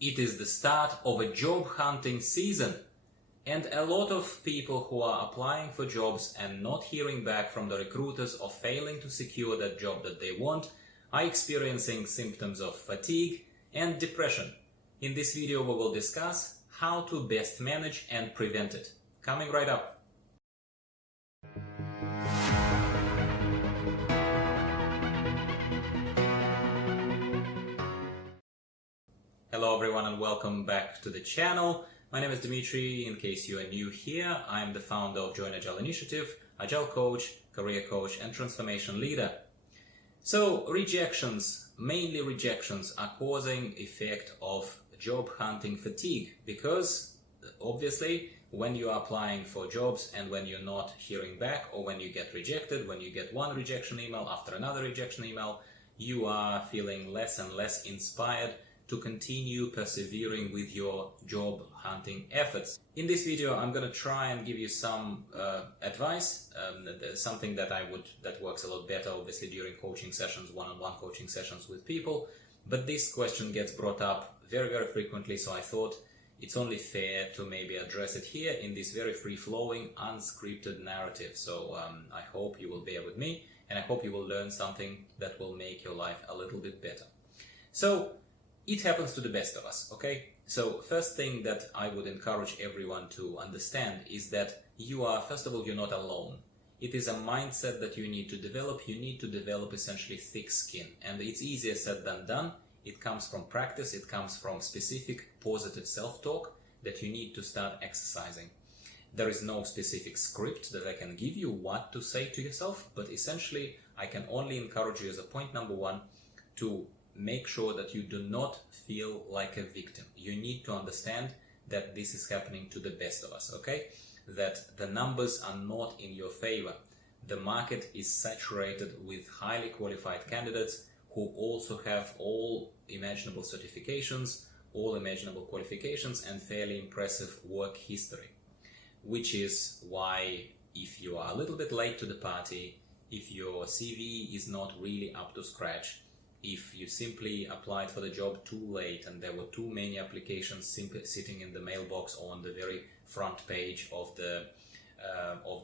It is the start of a job hunting season, and a lot of people who are applying for jobs and not hearing back from the recruiters or failing to secure that job that they want are experiencing symptoms of fatigue and depression. In this video we will discuss how to best manage and prevent it. Coming right up. Hello everyone and welcome back to the channel. My name is Dmitry. In case you are new here, I am the founder of Join Agile Initiative, Agile Coach, Career Coach and Transformation Leader. So rejections, mainly rejections, are causing effect of job hunting fatigue because obviously when you are applying for jobs and when you're not hearing back, or when you get rejected, when you get one rejection email after another rejection email, you are feeling less and less inspired to continue persevering with your job hunting efforts. In this video, I'm going to try and give you some advice, something that works a lot better, obviously, during coaching sessions, one-on-one coaching sessions with people. But this question gets brought up very, very frequently, so I thought it's only fair to maybe address it here in this very free-flowing, unscripted narrative. So I hope you will bear with me, and I hope you will learn something that will make your life a little bit better. So it happens to the best of us, okay? So first thing that I would encourage everyone to understand is that you are, first of all, you're not alone. It is a mindset that you need to develop. You need to develop essentially thick skin, and it's easier said than done. It comes from practice. It comes from specific positive self-talk that you need to start exercising. There is no specific script that I can give you what to say to yourself, but essentially I can only encourage you as a point number one to make sure that you do not feel like a victim. You need to understand that this is happening to the best of us, okay? That the numbers are not in your favor. The market is saturated with highly qualified candidates who also have all imaginable certifications, all imaginable qualifications, and fairly impressive work history. Which is why if you are a little bit late to the party, if your CV is not really up to scratch, if you simply applied for the job too late and there were too many applications simply sitting in the mailbox or on the very front page of the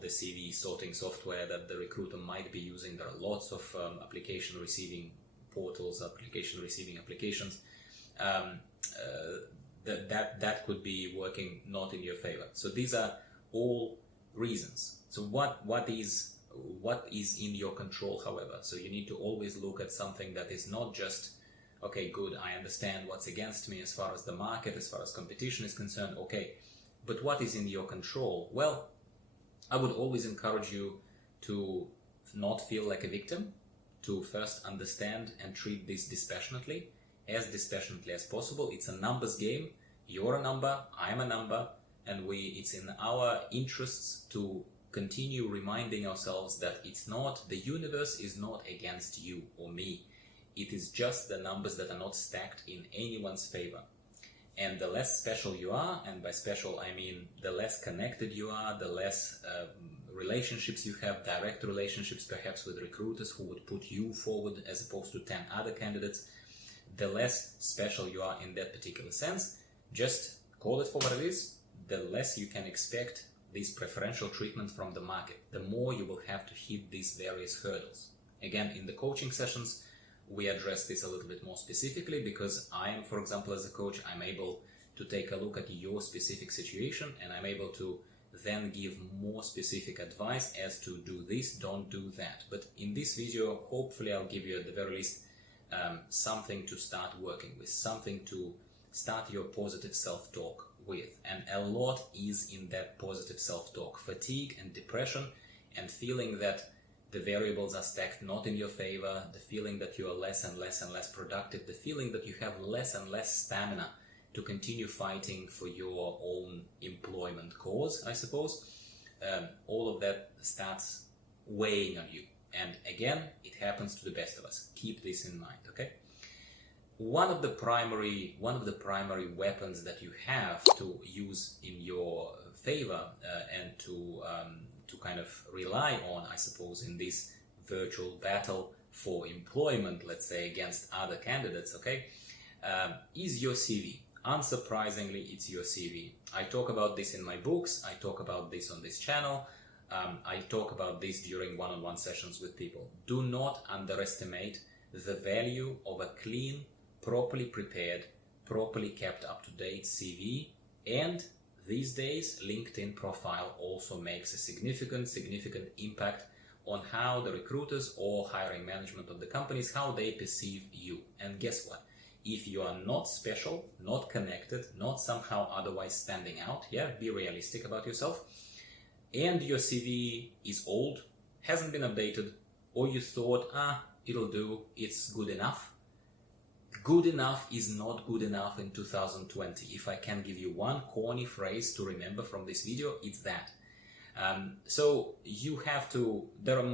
CV sorting software that the recruiter might be using, there are lots of application receiving portals, applications, that could be working not in your favor. So these are all reasons. So what is in your control, however? So you need to always look at something that is not just, okay, good, I understand what's against me as far as the market, as far as competition is concerned, okay, but what is in your control? Well, I would always encourage you to not feel like a victim, to first understand and treat this dispassionately as possible. It's a numbers game. You're a number, I'm a number, and it's in our interests to continue reminding ourselves that the universe is not against you or me. It is just the numbers that are not stacked in anyone's favor. And the less special you are, and by special I mean the less connected you are, the less relationships you have, direct relationships perhaps with recruiters who would put you forward as opposed to 10 other candidates, the less special you are in that particular sense. Just call it for what it is. The less you can expect this preferential treatment from the market, the more you will have to hit these various hurdles. Again, in the coaching sessions, we address this a little bit more specifically because I am, for example, as a coach, I'm able to take a look at your specific situation and I'm able to then give more specific advice as to do this, don't do that. But in this video, hopefully I'll give you at the very least something to start working with, something to start your positive self-talk with. And a lot is in that positive self-talk. Fatigue and depression and feeling that the variables are stacked not in your favor, the feeling that you are less and less and less productive, the feeling that you have less and less stamina to continue fighting for your own employment cause, I suppose. All of that starts weighing on you. And again, it happens to the best of us. Keep this in mind, okay? One of the primary weapons that you have to use in your favor and to kind of rely on, I suppose, in this virtual battle for employment, let's say, against other candidates, okay, is your CV. unsurprisingly, it's your CV. I talk about this in my books. I talk about this on this channel. I talk about this during one-on-one sessions with people. Do not underestimate the value of a clean, properly prepared, properly kept up-to-date CV. And these days, LinkedIn profile also makes a significant impact on how the recruiters or hiring management of the companies, how they perceive you. And guess what? If you are not special, not connected, not somehow otherwise standing out, be realistic about yourself, and your CV is old, hasn't been updated, or you thought, it'll do, it's good enough. Good enough is not good enough in 2020. If I can give you one corny phrase to remember from this video, it's that. So you have to, there are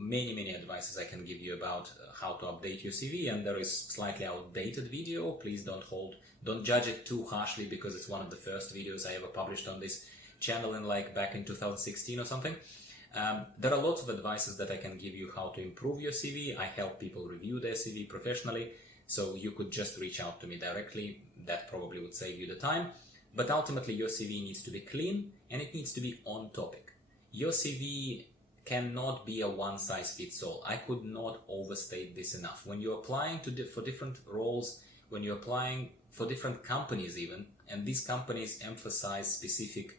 many advices I can give you about how to update your CV, and there is slightly outdated video. Please don't judge it too harshly because it's one of the first videos I ever published on this channel back in 2016 or something. There are lots of advices that I can give you how to improve your CV. I help people review their CV professionally, so you could just reach out to me directly. That probably would save you the time. But ultimately, your CV needs to be clean and it needs to be on topic. Your CV cannot be a one-size-fits-all. I could not overstate this enough. When you're applying for different roles, when you're applying for different companies even, and these companies emphasize specific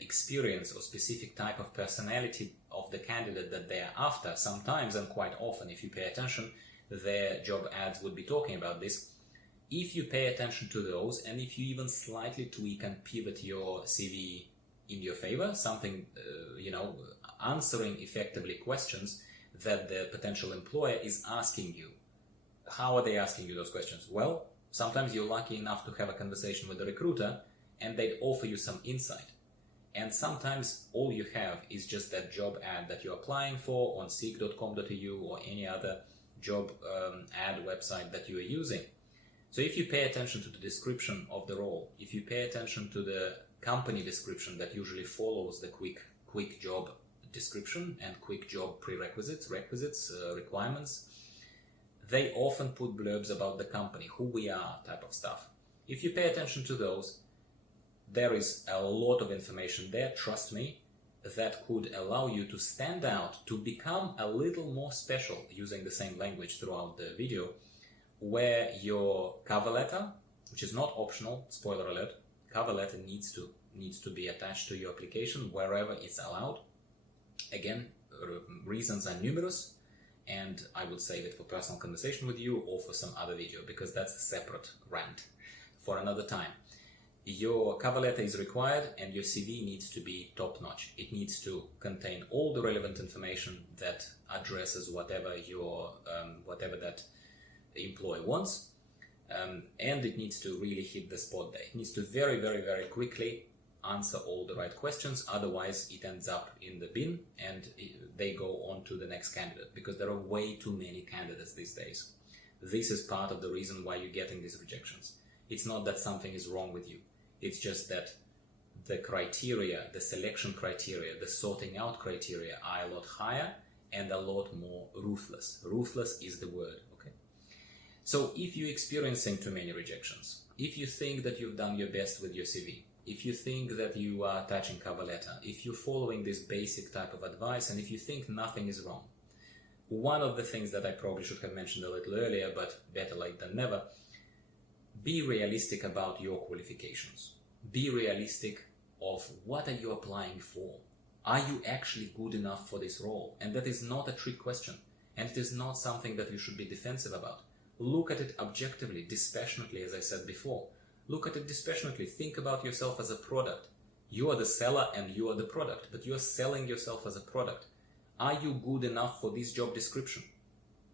experience or specific type of personality of the candidate that they are after, sometimes and quite often, if you pay attention, their job ads would be talking about this. If you pay attention to those, and if you even slightly tweak and pivot your CV in your favor, something, answering effectively questions that the potential employer is asking you. How are they asking you those questions? Well, sometimes you're lucky enough to have a conversation with the recruiter and they'd offer you some insight. And sometimes all you have is just that job ad that you're applying for on seek.com.au or any other job ad website that you are using. So if you pay attention to the description of the role, if you pay attention to the company description that usually follows the quick job description and quick job requirements, they often put blurbs about the company, who we are, type of stuff. If you pay attention to those, there is a lot of information there, trust me, that could allow you to stand out, to become a little more special, using the same language throughout the video, where your cover letter, which is not optional, spoiler alert, cover letter needs to be attached to your application wherever it's allowed. Again, reasons are numerous, and I would save it for personal conversation with you or for some other video, because that's a separate rant for another time. Your cover letter is required and your CV needs to be top-notch. It needs to contain all the relevant information that addresses whatever that employee wants, and it needs to really hit the spot there. It needs to very quickly answer all the right questions, otherwise it ends up in the bin and they go on to the next candidate, because there are way too many candidates these days. This is part of the reason why you're getting these rejections. It's not that something is wrong with you. It's just that the criteria, the selection criteria, the sorting out criteria are a lot higher and a lot more ruthless. Ruthless is the word, okay? So if you're experiencing too many rejections, if you think that you've done your best with your CV, if you think that you are attaching cover letter, if you're following this basic type of advice, and if you think nothing is wrong, one of the things that I probably should have mentioned a little earlier, but better late than never, be realistic about your qualifications. Be realistic of what are you applying for. Are you actually good enough for this role? And that is not a trick question. And it is not something that you should be defensive about. Look at it objectively, dispassionately, as I said before. Look at it dispassionately. Think about yourself as a product. You are the seller and you are the product, but you are selling yourself as a product. Are you good enough for this job description?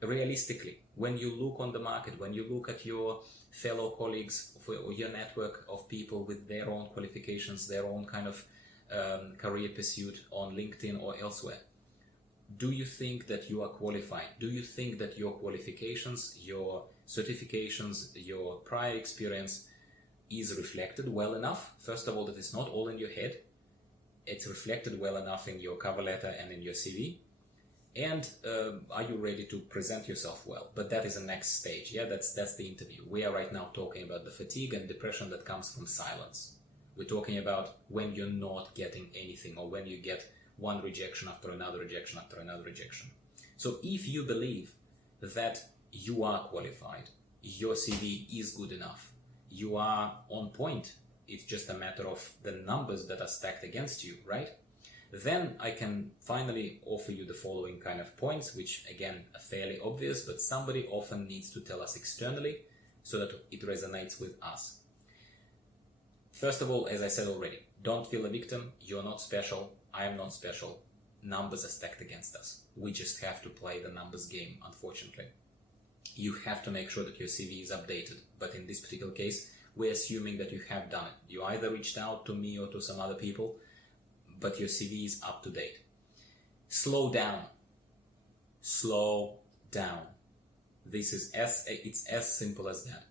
Realistically, when you look on the market, when you look at your fellow colleagues, or your network of people with their own qualifications, their own kind of career pursuit on LinkedIn or elsewhere, do you think that you are qualified? Do you think that your qualifications, your certifications, your prior experience is reflected well enough? First of all, that it's not all in your head. It's reflected well enough in your cover letter and in your CV. And are you ready to present yourself well? But that is the next stage. Yeah, that's the interview. We are right now talking about the fatigue and depression that comes from silence. We're talking about when you're not getting anything, or when you get one rejection after another rejection after another rejection. So if you believe that you are qualified, your CV is good enough, you are on point, it's just a matter of the numbers that are stacked against you, right? Then I can finally offer you the following kind of points, which again are fairly obvious, but somebody often needs to tell us externally so that it resonates with us. First of all, as I said already, don't feel a victim. You're not special. I am not special. Numbers are stacked against us. We just have to play the numbers game, unfortunately. You have to make sure that your CV is updated. But in this particular case, we're assuming that you have done it. You either reached out to me or to some other people, but your CV is up to date. Slow down. Slow down. It's as simple as that.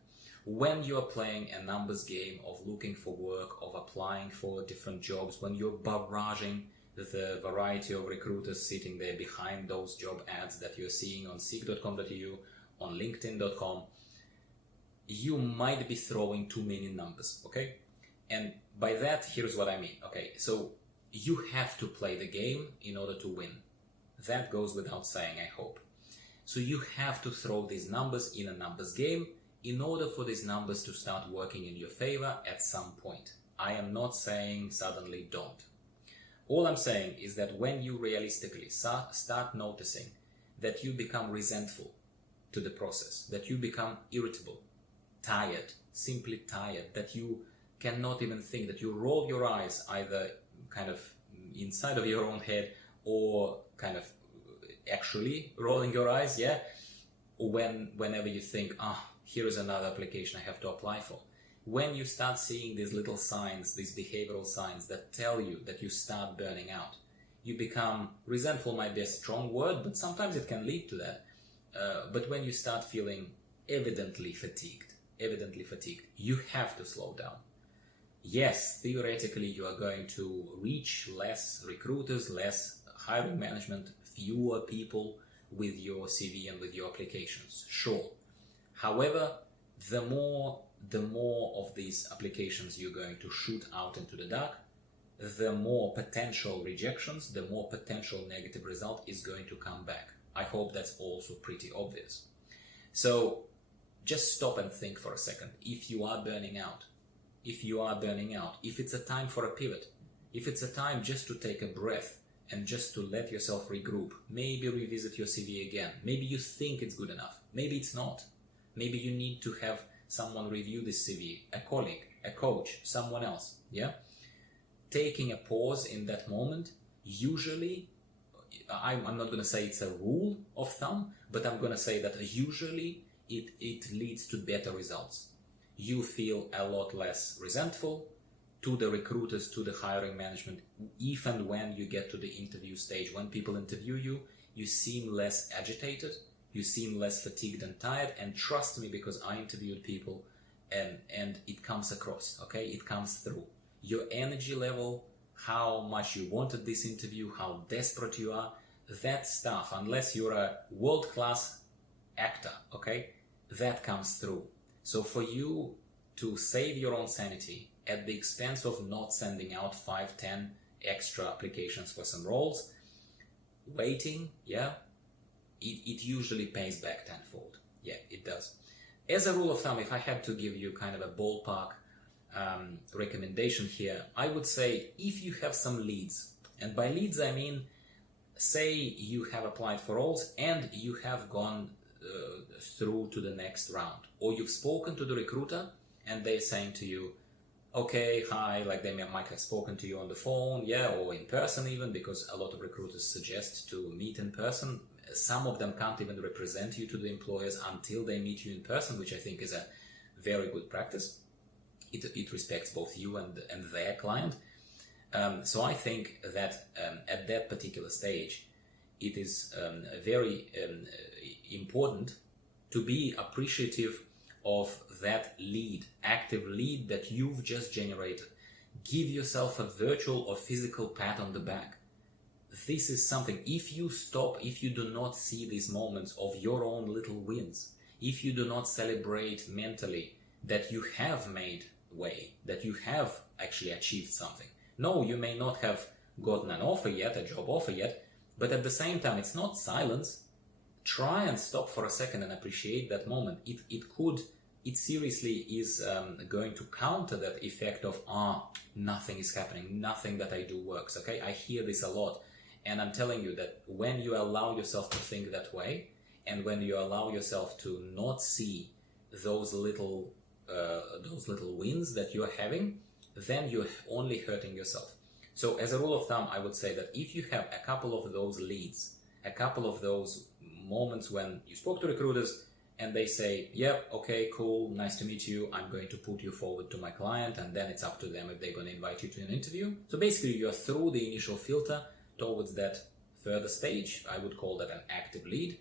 When you're playing a numbers game of looking for work, of applying for different jobs, when you're barraging the variety of recruiters sitting there behind those job ads that you're seeing on seek.com.au, on linkedin.com, you might be throwing too many numbers, okay? And by that, here's what I mean, okay? So you have to play the game in order to win. That goes without saying, I hope. So you have to throw these numbers in a numbers game in order for these numbers to start working in your favor at some point. I am not saying suddenly don't. All I'm saying is that when you realistically start noticing that you become resentful to the process, that you become irritable, tired, simply tired, that you cannot even think, that you roll your eyes either kind of inside of your own head or kind of actually rolling your eyes, yeah, whenever you think, here is another application I have to apply for. When you start seeing these little signs, these behavioral signs that tell you that you start burning out, you become resentful, might be a strong word, but sometimes it can lead to that. But when you start feeling evidently fatigued, you have to slow down. Yes, theoretically you are going to reach less recruiters, less hiring management, fewer people with your CV and with your applications, sure. However, the more of these applications you're going to shoot out into the dark, the more potential rejections, the more potential negative result is going to come back. I hope that's also pretty obvious. So just stop and think for a second. If you are burning out, if it's a time for a pivot, if it's a time just to take a breath and just to let yourself regroup, maybe revisit your CV again. Maybe you think it's good enough. Maybe it's not. Maybe you need to have someone review this CV, a colleague, a coach, someone else, yeah? Taking a pause in that moment, usually, I'm not going to say it's a rule of thumb, but I'm going to say that usually it leads to better results. You feel a lot less resentful to the recruiters, to the hiring management, if and when you get to the interview stage. When people interview you, you seem less agitated, you seem less fatigued and tired, and trust me, because I interviewed people and it comes across, okay? It comes through. Your energy level, how much you wanted this interview, how desperate you are, that stuff, unless you're a world-class actor, okay, that comes through. So for you to save your own sanity at the expense of not sending out 5, 10 extra applications for some roles, waiting, yeah, it usually pays back tenfold. Yeah, it does. As a rule of thumb, if I had to give you kind of a ballpark recommendation here, I would say if you have some leads, and by leads I mean, say you have applied for roles and you have gone through to the next round, or you've spoken to the recruiter and they're saying to you, okay, hi, like they might have spoken to you on the phone, yeah, or in person even, because a lot of recruiters suggest to meet in person. Some of them can't even represent you to the employers until they meet you in person, which I think is a very good practice. It respects both you and their client. So I think that at that particular stage, it is very important to be appreciative of that lead, active lead that you've just generated. Give yourself a virtual or physical pat on the back. this is something, if you do not see these moments of your own little wins, if you do not celebrate mentally that you have made way, that you have actually achieved something. No, you may not have gotten an offer yet, a job offer yet, but at the same time, it's not silence. Try and stop for a second and appreciate that moment. It seriously is going to counter that effect of, nothing is happening, nothing that I do works, okay? I hear this a lot. And I'm telling you that when you allow yourself to think that way, and when you allow yourself to not see those little wins that you're having, then you're only hurting yourself. So as a rule of thumb, I would say that if you have a couple of those leads, a couple of those moments when you spoke to recruiters and they say, yep, okay, cool, nice to meet you, I'm going to put you forward to my client, and then it's up to them if they're going to invite you to an interview. So basically you're through the initial filter towards that further stage. I would call that an active lead.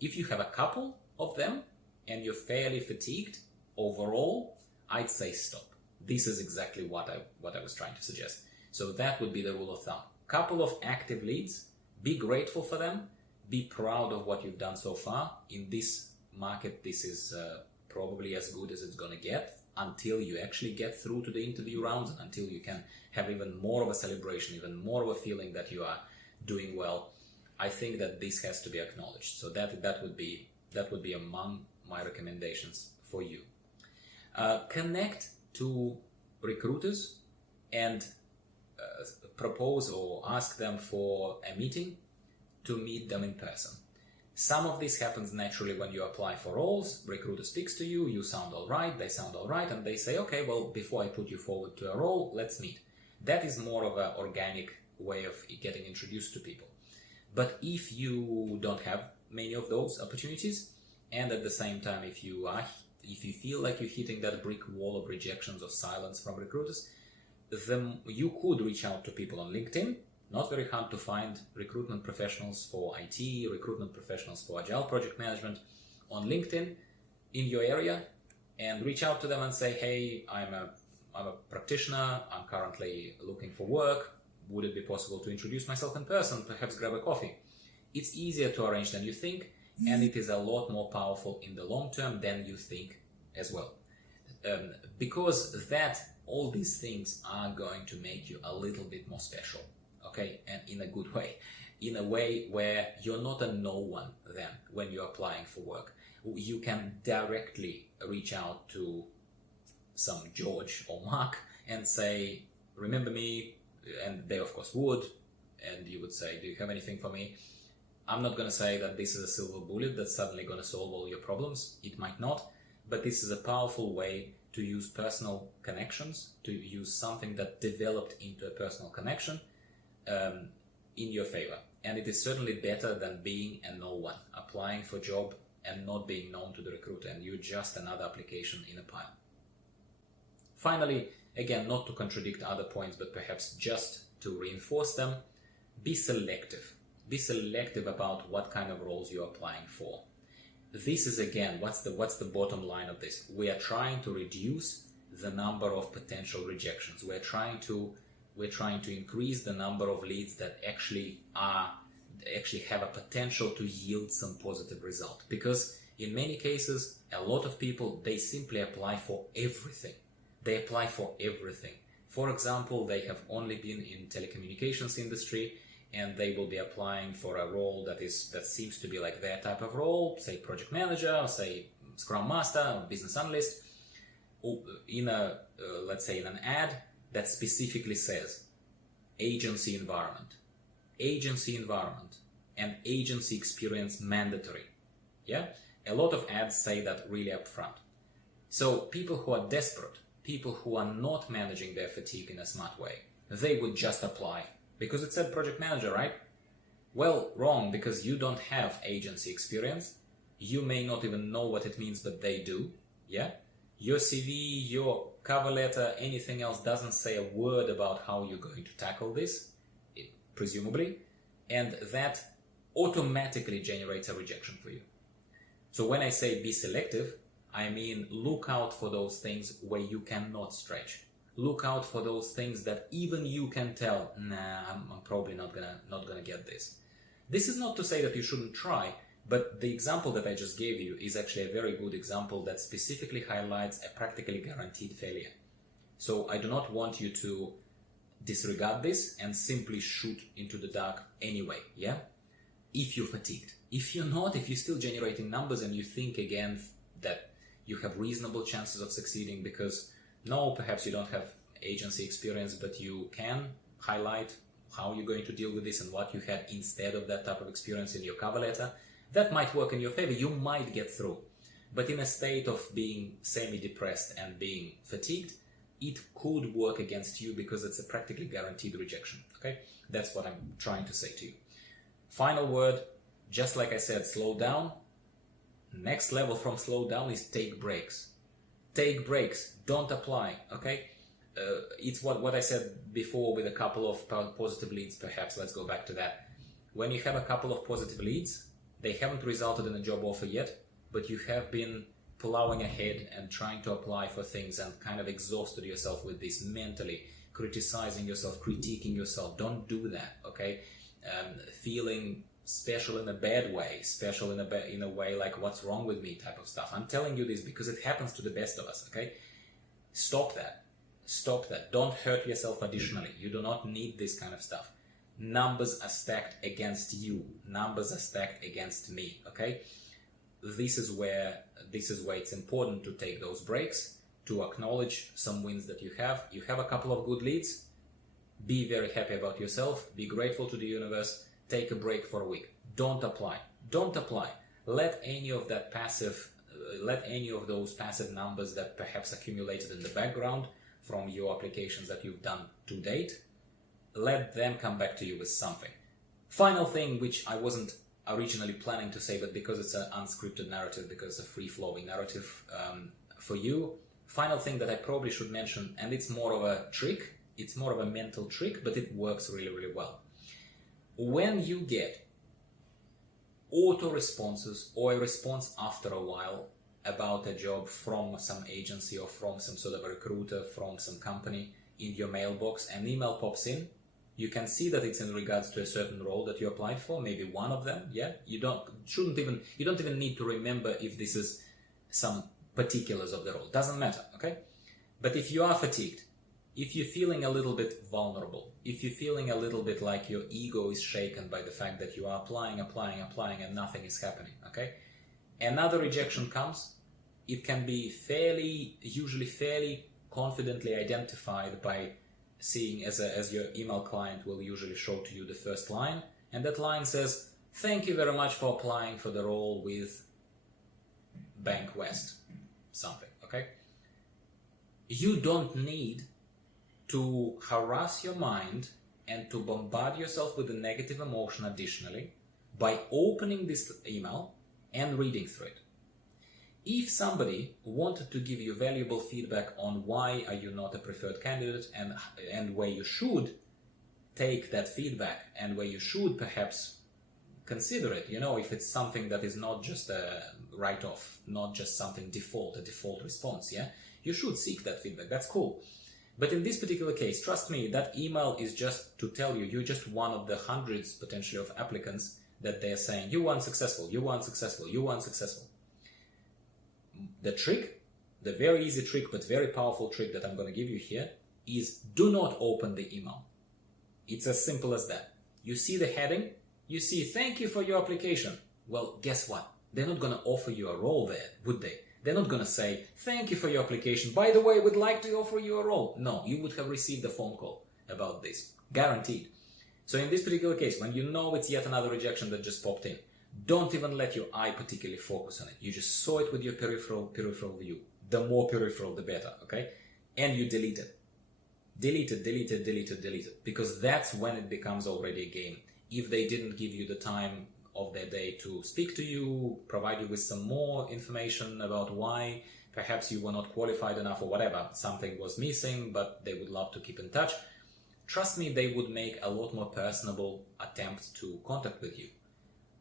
If you have a couple of them and you're fairly fatigued overall, I'd say stop. This is exactly what I was trying to suggest. So that would be the rule of thumb. Couple of active leads, be grateful for them, be proud of what you've done so far. In this market, this is probably as good as it's going to get until you actually get through to the interview rounds, and until you can have even more of a celebration, even more of a feeling that you are doing well. I think that this has to be acknowledged. So that would be among my recommendations for you. Connect to recruiters and propose or ask them for a meeting to meet them in person. Some of this happens naturally when you apply for roles. Recruiter speaks to you, you sound all right, they sound all right, and they say, okay, well, before I put you forward to a role, let's meet. That is more of an organic way of getting introduced to people. But if you don't have many of those opportunities, and at the same time, if you feel like you're hitting that brick wall of rejections or silence from recruiters, then you could reach out to people on LinkedIn. Not very hard to find recruitment professionals for IT, recruitment professionals for Agile project management on LinkedIn in your area, and reach out to them and say, hey, I'm a practitioner, I'm currently looking for work. Would it be possible to introduce myself in person, perhaps grab a coffee? It's easier to arrange than you think, and it is a lot more powerful in the long term than you think as well. Because all these things are going to make you a little bit more special. Okay, and in a good way, in a way where you're not a no one then when you're applying for work. You can directly reach out to some George or Mark and say, remember me, and they of course would, and you would say, do you have anything for me? I'm not going to say that this is a silver bullet that's suddenly going to solve all your problems. It might not, but this is a powerful way to use personal connections, to use something that developed into a personal connection in your favor. And it is certainly better than being a no one, applying for a job and not being known to the recruiter, and you're just another application in a pile. Finally, again, not to contradict other points, but perhaps just to reinforce them, be selective. Be selective about what kind of roles you're applying for. This is, again, what's the bottom line of this? We are trying to reduce the number of potential rejections. We're trying to increase the number of leads that actually have a potential to yield some positive result. Because in many cases, a lot of people, they simply apply for everything. They apply for everything. For example, they have only been in telecommunications industry, and they will be applying for a role that seems to be like their type of role, say project manager, or say Scrum Master, or business analyst, or let's say in an ad that specifically says agency environment, and agency experience mandatory. Yeah, a lot of ads say that really upfront. So people who are desperate, people who are not managing their fatigue in a smart way, they would just apply because it said project manager, right? Well, wrong, because you don't have agency experience. You may not even know what it means, but they do. Yeah, your CV, your cover letter, anything else doesn't say a word about how you're going to tackle this, presumably, and that automatically generates a rejection for you. So when I say be selective, I mean look out for those things where you cannot stretch. Look out for those things that even you can tell, nah, I'm probably not gonna get this. This is not to say that you shouldn't try, but the example that I just gave you is actually a very good example that specifically highlights a practically guaranteed failure. So I do not want you to disregard this and simply shoot into the dark anyway, yeah? If you're fatigued. If you're not, if you're still generating numbers and you think again that you have reasonable chances of succeeding because no, perhaps you don't have agency experience, but you can highlight how you're going to deal with this and what you had instead of that type of experience in your cover letter, that might work in your favor. You might get through. But in a state of being semi-depressed and being fatigued, it could work against you because it's a practically guaranteed rejection. Okay? That's what I'm trying to say to you. Final word, just like I said, slow down. Next level from slow down is take breaks. Take breaks. Don't apply. Okay? It's what I said before with a couple of positive leads, perhaps. Let's go back to that. When you have a couple of positive leads, they haven't resulted in a job offer yet, but you have been plowing ahead and trying to apply for things and kind of exhausted yourself with this mentally, criticizing yourself, critiquing yourself. Don't do that, okay? Feeling special in a bad way, special in a way like what's wrong with me type of stuff. I'm telling you this because it happens to the best of us, okay? Stop that. Stop that. Don't hurt yourself additionally. You do not need this kind of stuff. Numbers are stacked against you. Numbers are stacked against me, okay? This is where it's important to take those breaks, to acknowledge some wins that you have. You have a couple of good leads. Be very happy about yourself. Be grateful to the universe. Take a break for a week. Don't apply. Don't apply. Let any of those passive numbers that perhaps accumulated in the background from your applications that you've done to date, let them come back to you with something. Final thing, which I wasn't originally planning to say, but because it's an unscripted narrative, because it's a free-flowing narrative for you, final thing that I probably should mention, and it's more of a trick, it's more of a mental trick, but it works really, really well. When you get auto responses or a response after a while about a job from some agency or from some sort of a recruiter, from some company in your mailbox, an email pops in, you can see that it's in regards to a certain role that you applied for, maybe one of them, yeah? You don't even need to remember if this is some particulars of the role. Doesn't matter, okay? But if you are fatigued, if you're feeling a little bit vulnerable, if you're feeling a little bit like your ego is shaken by the fact that you are applying and nothing is happening, okay? Another rejection comes, it can be usually fairly confidently identified by seeing as your email client will usually show to you the first line, and that line says, "Thank you very much for applying for the role with Bank West," something, okay? You don't need to harass your mind and to bombard yourself with a negative emotion additionally by opening this email and reading through it. If somebody wanted to give you valuable feedback on why are you not a preferred candidate and where you should take that feedback and where you should perhaps consider it, if it's something that is not just a write-off, not just something a default response, yeah, you should seek that feedback. That's cool. But in this particular case, trust me, that email is just to tell you, you're just one of the hundreds potentially of applicants that they're saying, you weren't successful, you weren't successful, you weren't successful. The trick, the very easy trick but very powerful trick that I'm going to give you here is do not open the email. It's as simple as that. You see the heading, you see, "Thank you for your application." Well, guess what? They're not going to offer you a role there, would they? They're not going to say, "Thank you for your application. By the way, we'd like to offer you a role." No, you would have received a phone call about this. Guaranteed. So in this particular case, when you know it's yet another rejection that just popped in, don't even let your eye particularly focus on it. You just saw it with your peripheral view. The more peripheral, the better, okay? And you delete it. Delete it. Because that's when it becomes already a game. If they didn't give you the time of their day to speak to you, provide you with some more information about why perhaps you were not qualified enough or whatever, something was missing, but they would love to keep in touch, trust me, they would make a lot more personable attempt to contact with you.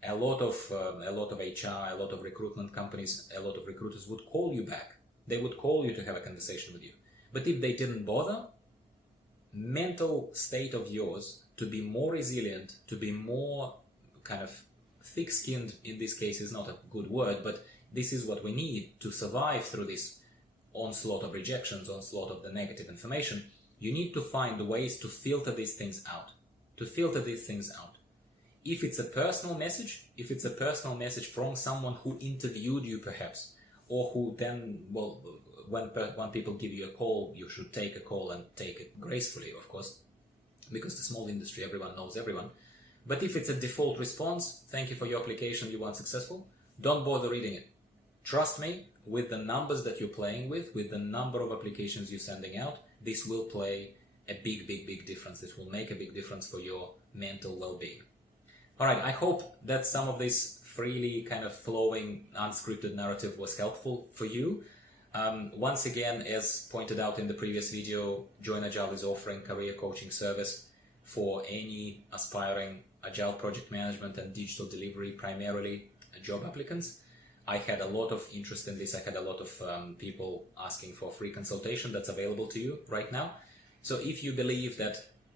A lot of HR, a lot of recruitment companies, a lot of recruiters would call you back. They would call you to have a conversation with you. But if they didn't bother, mental state of yours to be more resilient, to be more kind of thick-skinned, in this case is not a good word, but this is what we need to survive through this onslaught of rejections, onslaught of the negative information. You need to find ways to filter these things out, If it's a personal message, from someone who interviewed you perhaps, or who then, well, when people give you a call, you should take a call and take it gracefully, of course, because the small industry, everyone knows everyone. But if it's a default response, thank you for your application, you weren't successful, don't bother reading it. Trust me, with the numbers that you're playing with the number of applications you're sending out, this will play a big difference. This will make a big difference for your mental well-being. All right, I hope that some of this freely kind of flowing, unscripted narrative was helpful for you. Once again, as pointed out in the previous video, Join Agile is offering career coaching service for any aspiring Agile project management and digital delivery, primarily job applicants. I had a lot of interest in this. I had a lot of people asking for free consultation that's available to you right now. So if you believe that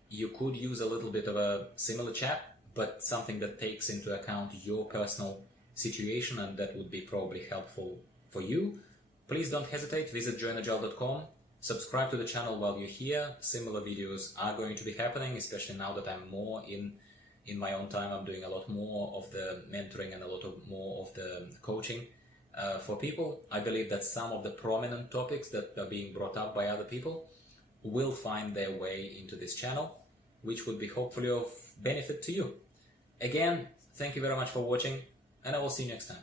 you could use a little bit of a similar chat, but something that takes into account your personal situation and that would be probably helpful for you, please don't hesitate. Visit joinagile.com. Subscribe to the channel while you're here. Similar videos are going to be happening, especially now that I'm more in my own time. I'm doing a lot more of the mentoring and a lot more of the coaching for people. I believe that some of the prominent topics that are being brought up by other people will find their way into this channel, which would be hopefully of benefit to you. Again, thank you very much for watching, and I will see you next time.